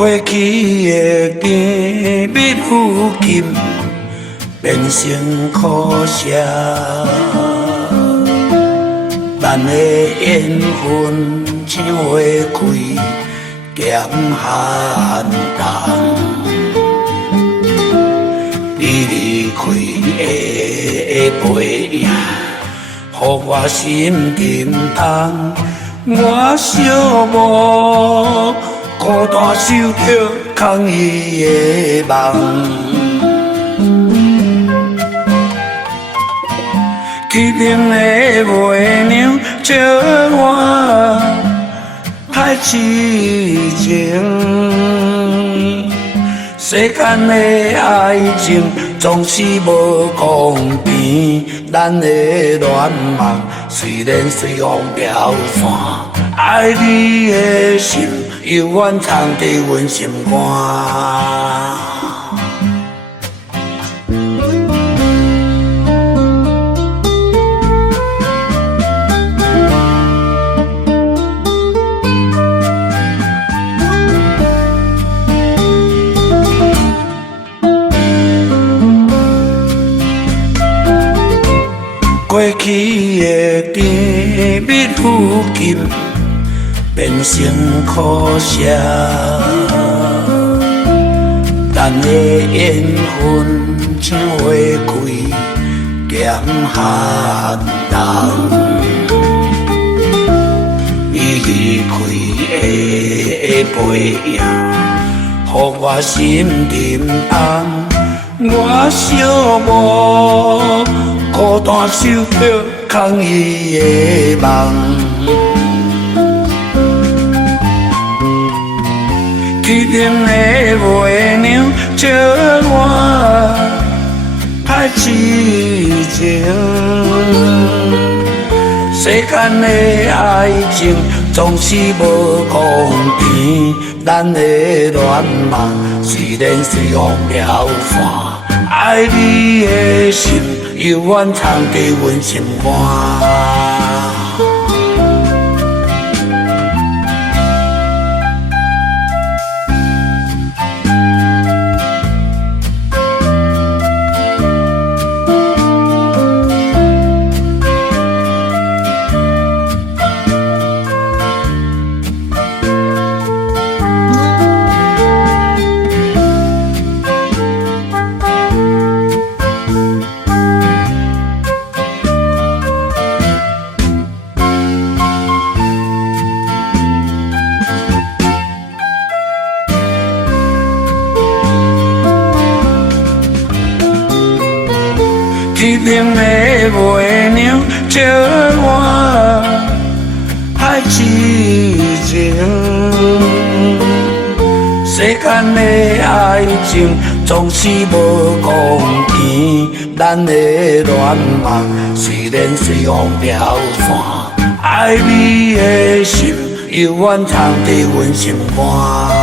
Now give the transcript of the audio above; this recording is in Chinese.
过去的甜蜜如今变成苦涩，咱的缘分像花开咸寒冬。你离开的背影，予我心沉重。我寂寞，孤单守着空伊的梦。去年的月亮照我太痴情。世间的爱情总是无公平，咱的恋梦虽然随风飘散，爱你的心永远藏在阮心肝。过去的甜蜜如今变成苦涩，咱的缘分像花开咸寒冬。你离开的背影，予我心沉重。我寂寞，孤单守着空伊的梦。去年的月亮照我太痴情。世间的爱情总是无公平，咱的恋梦虽然随风飘散，爱你的心永远藏在阮心肝。去年的月亮照我太痴情。世间的爱情总是无公平，咱的恋梦虽然随风飘散，爱你的心永远藏在阮心肝。